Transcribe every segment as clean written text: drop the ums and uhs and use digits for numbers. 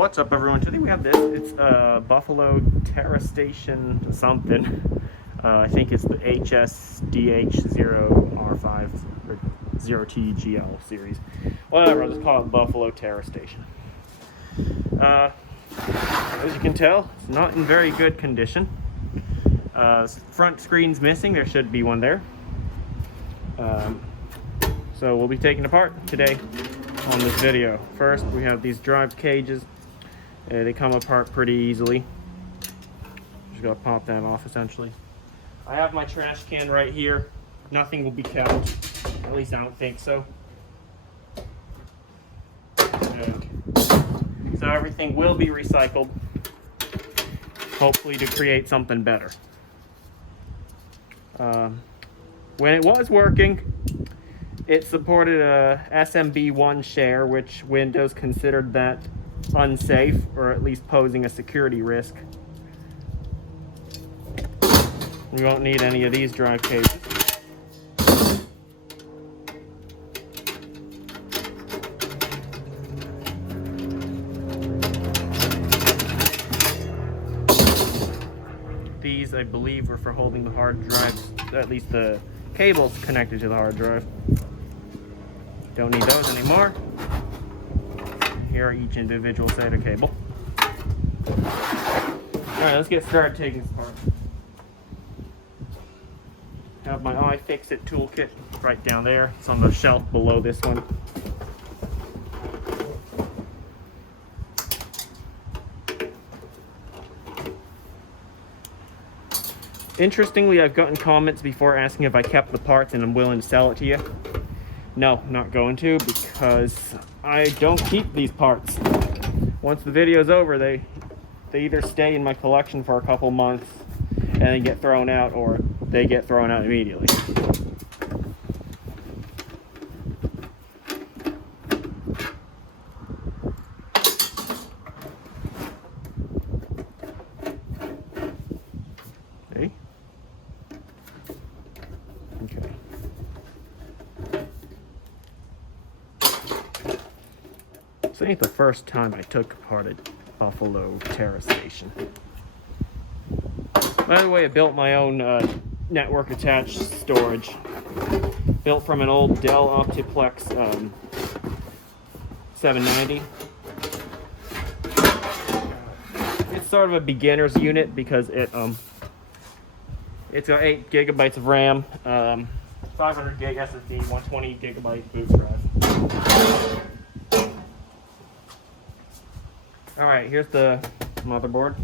What's up, everyone? Today we have this. It's Buffalo TeraStation something. I think it's the HSDH0R5 or 0TGL series. Whatever, I'll just call it Buffalo TeraStation. As you can tell, it's not in very good condition. Front screen's missing. There should be one there. So we'll be taking it apart today on this video. First, we have these drive cages. They come apart pretty easily. Just gotta pop them off essentially. I have my trash can right here. Nothing will be kept. At least I don't think so. Okay. So everything will be recycled. Hopefully to create something better. When it was working, it supported a SMB1 share, which Windows considered that unsafe, or at least posing a security risk. We won't need any of these drive cables. These, I believe, are for holding the hard drives, at least the cables connected to the hard drive. Don't need those anymore. Here are each individual SATA cable. Alright, let's get started taking this apart. Have my iFixit toolkit right down there. It's on the shelf below this one. Interestingly, I've gotten comments before asking if I kept the parts and I'm willing to sell it to you. No, not going to, because I don't keep these parts. Once the video's over, they either stay in my collection for a couple months and then get thrown out, or they get thrown out immediately. See? Okay. This ain't the first time I took apart a Buffalo TeraStation. By the way, I built my own network attached storage. Built from an old Dell Optiplex 790. It's sort of a beginner's unit because it's got 8 gigabytes of RAM, 500 gig SSD, 120 gigabyte boot drive. Alright, here's the motherboard.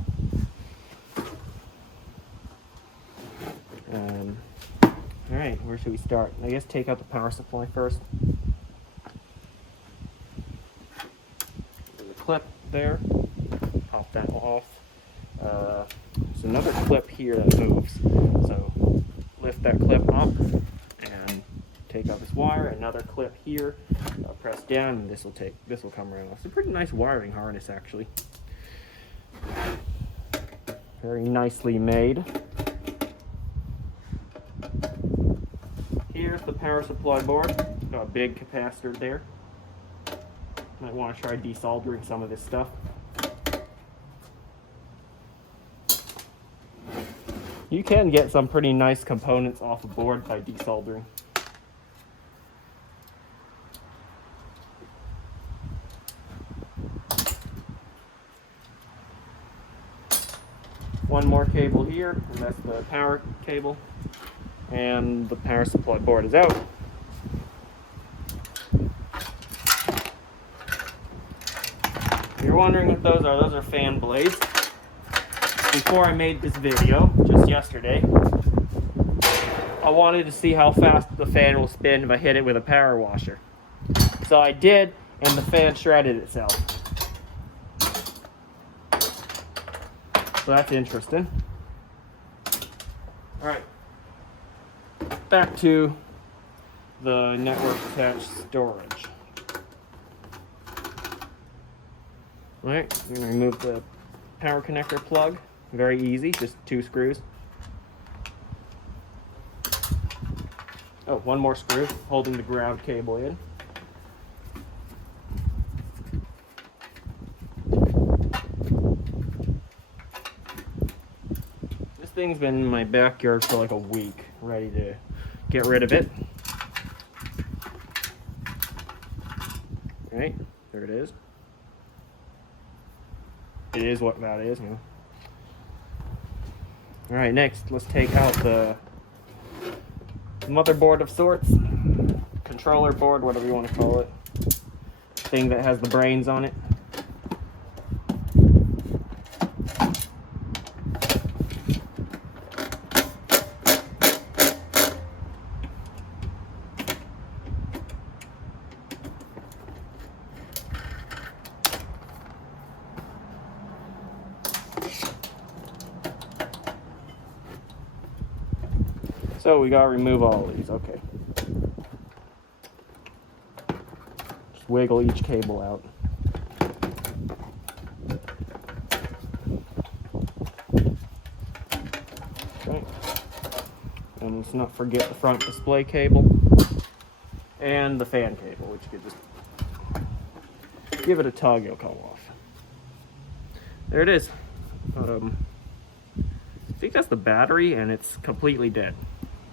Alright, where should we start? I guess take out the power supply first. There's a clip there. Pop that off. There's another clip here that moves. So lift that clip up and take out this wire. Another clip here. Press down and this will come right off. It's a pretty nice wiring harness actually. Very nicely made. Here's the power supply board. Got a big capacitor there. Might want to try desoldering some of this stuff. You can get some pretty nice components off a board by desoldering. One more cable here, and that's the power cable. And the power supply board is out. If you're wondering what those are fan blades. Before I made this video, just yesterday, I wanted to see how fast the fan will spin if I hit it with a power washer. So I did, and the fan shredded itself. So that's interesting. Alright. Back to the network attached storage. Alright, I'm going to remove the power connector plug. Very easy, just 2 screws. Oh, one more screw holding the ground cable in. thing's been in my backyard for like a week, ready to get rid of it. Right, there it is. It is what that is, you know. All right, next, let's take out the motherboard of sorts, controller board, whatever you want to call it, thing that has the brains on it. So we gotta remove all of these, okay. Just wiggle each cable out. Okay. And let's not forget the front display cable and the fan cable, which you could just give it a tug, it'll come off. There it is. I think that's the battery, and it's completely dead.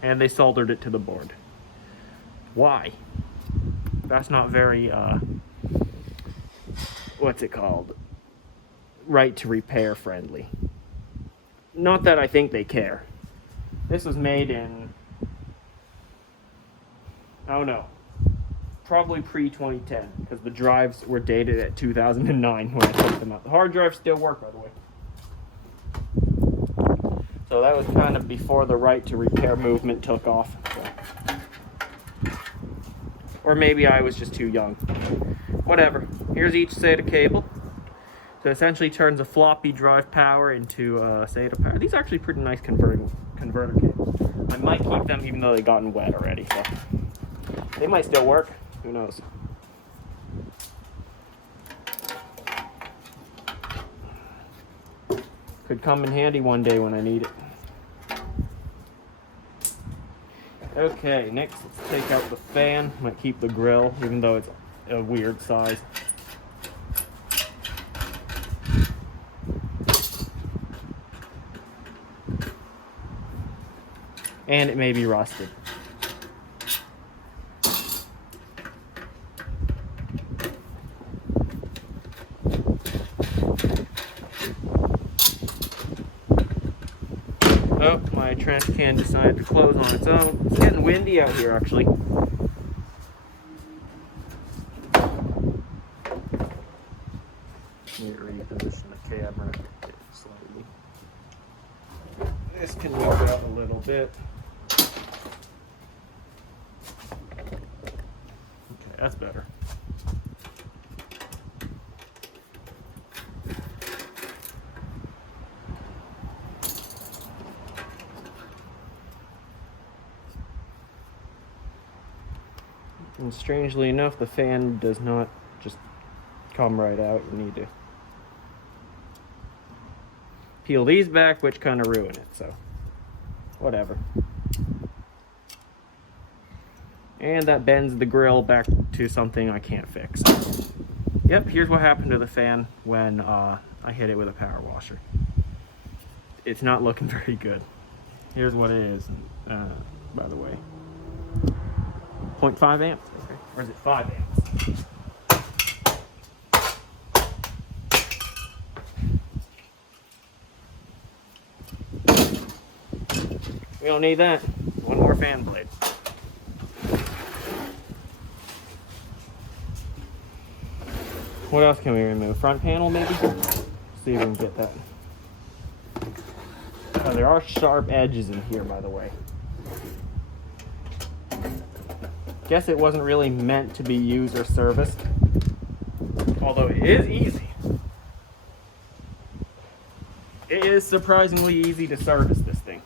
And they soldered it to the board. Why? That's not very, what's it called? Right to repair friendly. Not that I think they care. This was made in, I don't know, probably pre-2010, because the drives were dated at 2009 when I took them out. The hard drives still work, by the way. So that was kind of before the right to repair movement took off. So. Or maybe I was just too young. Whatever. Here's each SATA cable. So it essentially turns a floppy drive power into SATA power. These are actually pretty nice converter cables. I might keep them even though they've gotten wet already. So. They might still work. Who knows? Could come in handy one day when I need it. Okay, next let's take out the fan. Might keep the grill, even though it's a weird size. And it may be rusted. Oh, my trash can decided to close on its own. It's getting windy out here, actually. Need to reposition the camera slightly. This can move out a little bit. Okay, that's better. And strangely enough, the fan does not just come right out. You need to peel these back, which kind of ruin it, so whatever. And that bends the grill back to something I can't fix. Yep, here's what happened to the fan when I hit it with a power washer. It's not looking very good. Here's what it is, by the way. 0.5 amps, okay. Or is it 5 amps? We don't need that. One more fan blade. What else can we remove? Front panel, maybe? See if we can get that. Oh, there are sharp edges in here, by the way. Guess it wasn't really meant to be used or serviced. Although it is easy. It is surprisingly easy to service this thing.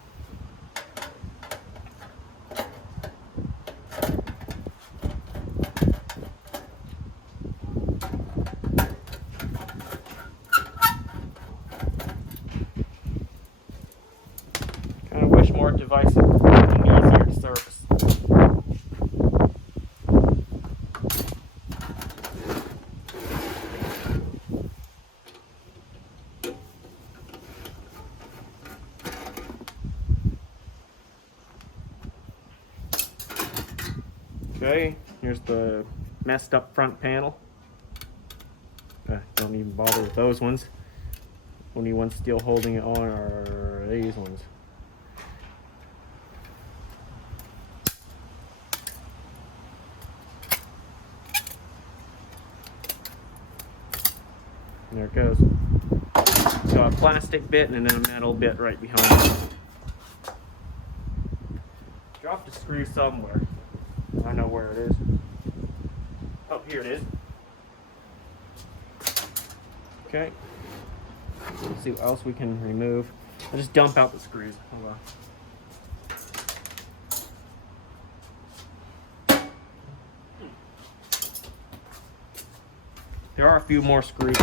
Kind of wish more devices were easier to service. Okay, here's the messed up front panel. Don't even bother with those ones. Only ones still holding it on are these ones. And there it goes. So a plastic bit and then a metal bit right behind it. Dropped a screw somewhere. I know where it is. Oh, here it is. Okay. Let's see what else we can remove. I'll just dump out the screws. Hold on. There are a few more screws.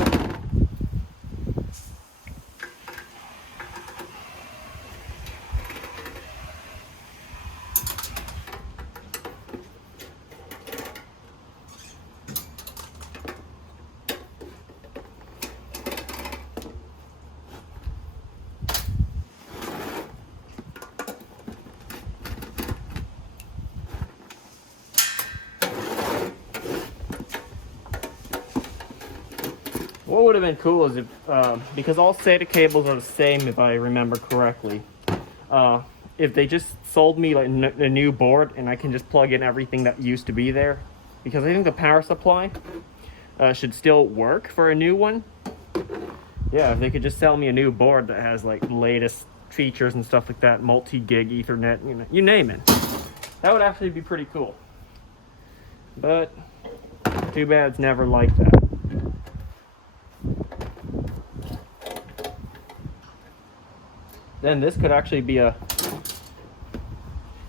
What would have been cool is if, because all SATA cables are the same if I remember correctly, if they just sold me like a new board and I can just plug in everything that used to be there. Because I think the power supply should still work for a new one. Yeah, if they could just sell me a new board that has like latest features and stuff like that, multi-gig Ethernet, you know, you name it. That would actually be pretty cool. But too bad it's never like that. Then this could actually be a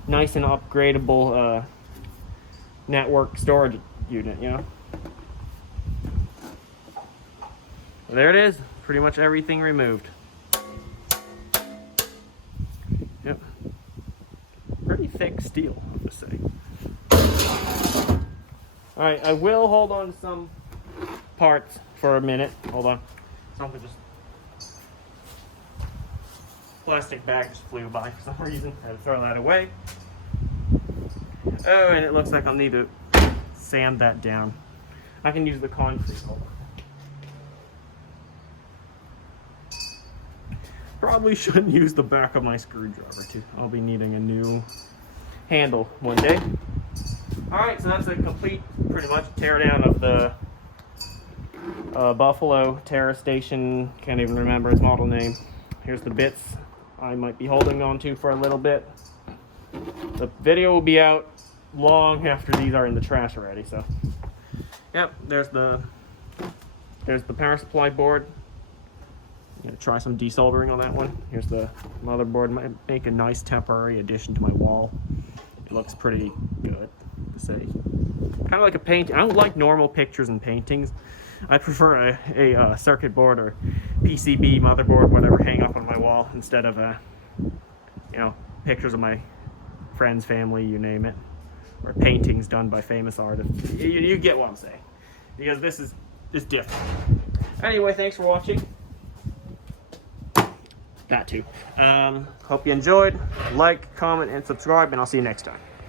nice and upgradable network storage unit, you know. There it is, pretty much everything removed. Yep, pretty thick steel, I have to say. All right, I will hold on to some parts for a minute. Hold on, something just. Plastic bag just flew by for some reason. I had to throw that away. Oh, and it looks like I'll need to sand that down. I can use the concrete. Hold on. Probably shouldn't use the back of my screwdriver too. I'll be needing a new handle one day. Alright, so that's a complete, pretty much, teardown of the Buffalo TeraStation. Can't even remember its model name. Here's the bits I might be holding on to for a little bit. The video will be out long after these are in the trash already, so. Yep, there's the power supply board. I'm gonna try some desoldering on that one. Here's the motherboard. Might make a nice temporary addition to my wall. It looks pretty good, to say. Kind of like a paint. I don't like normal pictures and paintings. I prefer a circuit board or PCB motherboard, whatever, hang up on my wall instead of you know, pictures of my friends, family, you name it, or paintings done by famous artists. You get what I'm saying, because this is different. Anyway, thanks for watching. That too. Hope you enjoyed. Like, comment, and subscribe, and I'll see you next time.